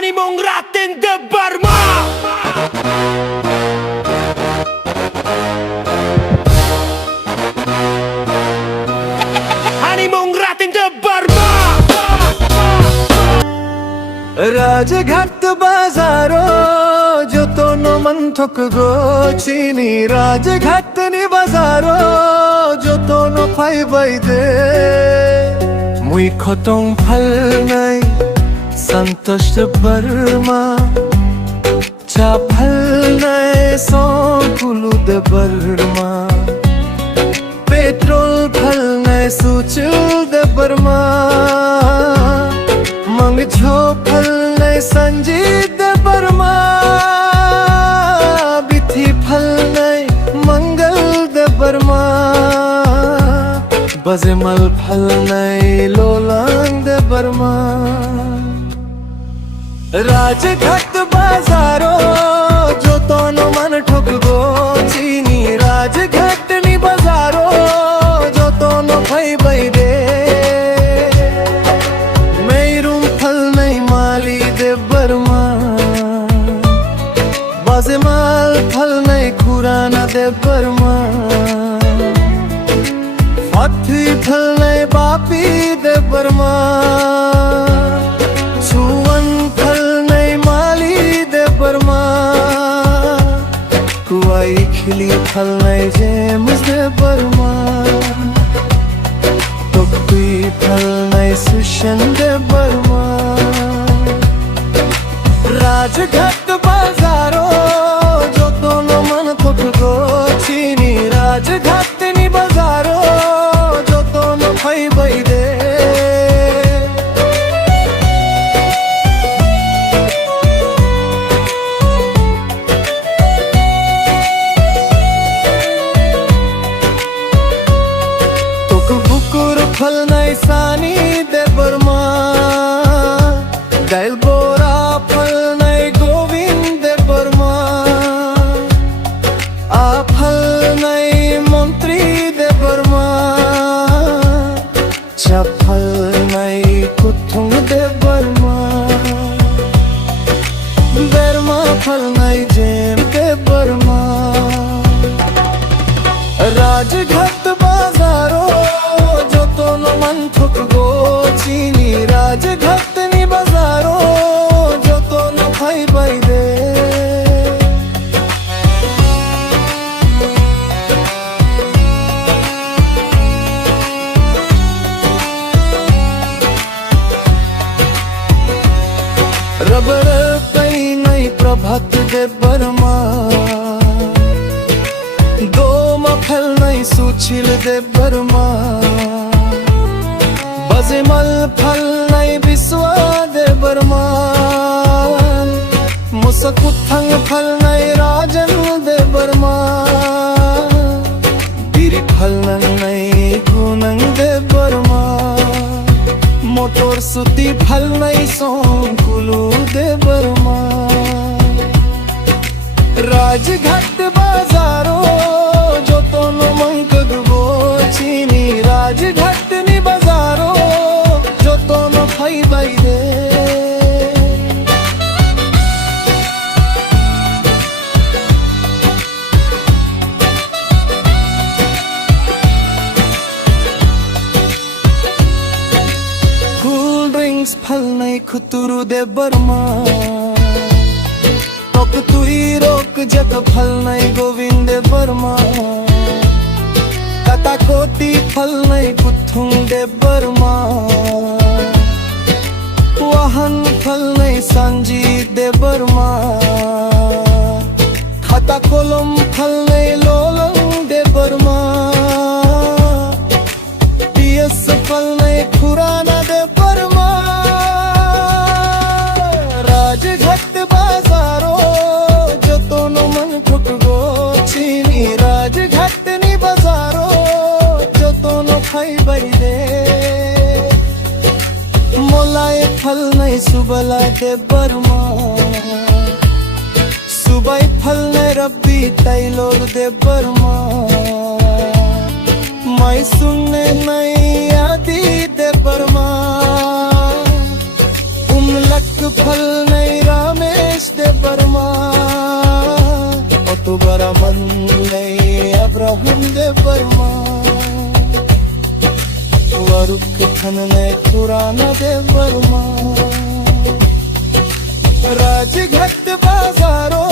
Hani mong ratin de Burma. Hani mong ratin de Burma. Rajghat बाजारो जो तोनो मंथक गो चीनी राजघाट नि बाजारो जो तोनो फाइ बैदे मुई खतों फल नहीं संतोष बर्मा चा फल नहीं सो कुलू दे बर्मा पेट्रोल फल नहीं सूचल दे बर्मा मंग छो फल नहीं संजीत बर्मा बिथी फल नहीं मंगल दे बर्मा बजमल फल नहीं लोलांग दे बर्मा राजघाट बाजारो जो तोनो मन ठुक गो चीनी राजघाट नि बाजारो जो तोनो भई भई दे बर्मा बाजेमाल फल नहीं खुराना दे बर्मा फाथी फल नहीं बापी दे बर्मा छुवन फल नहीं माली दे बर्मा कुआई खिली फल नहीं जेम्स दे बर्मा टोपी फल नहीं सुशन दे बर्मा राजघाट बाजारो जो तोनो मन थुक गो चीनी राजघाट नि बाजारो जो तोनो फै बैदे तुक बुकुर फल नै सानी दे बर्मा गैल बोरा फल नहीं गोविंद बर्मा आ फल नहीं मंत्री दे बर्मा चा फल नहीं कुथुंग दे बर्मा बर्मा फल नहीं जेम दे बर्मा राजघाट बाजारो जो तोनो मन थुक गो चीनी राजघाट नि बाजारो जो तोनो फाइ बैदे रबर कई नहीं प्रभात दे बर्मा दो मफल नहीं सुचिल दे बर्मा बजेमल फल नहीं बिस्वा दे बर्मा मुसकुथंग फल नहीं राजन दे बर्मा बिरी फल नहीं गुनंग दे बर्मा मोटर सुती फल नहीं सोंकुलू दे बर्मा राजघाट बाजारो जो तोनो मंक गो चीनी राजघाट नि बाजारो जो तोनो फाइ बैदे कूल ड्रिंक्स फल नहीं खुतुरु दे बर्मा टोक तुई रोक जग फल नहीं गोविंद बर्मा कता कोटी फल नहीं कुथुंग दे बर्मा वाहन फल नहीं संजीत दे बर्मा खाता कोलम फल नहीं लोलंग दे बर्मा पीएस फल नहीं खुराना दे बर्मा राजघाट बाजारो जो तोनो मन ठुक गो चीनी राजघाट नि बाजारो जो तोनो फाइ बैदे मोलाए फल नहीं सुबला दे बर्मा सुबाई फल नहीं रब्बी तैलोर दे बर्मा मैं सुनने नहीं आदि दे बर्मा लक फल नहीं रामेश दे बर्मा तो बरा मन नहीं अब्राहम दे बर्मा वरुक थन ने खुराना दे बर्मा राजघाट बाजारो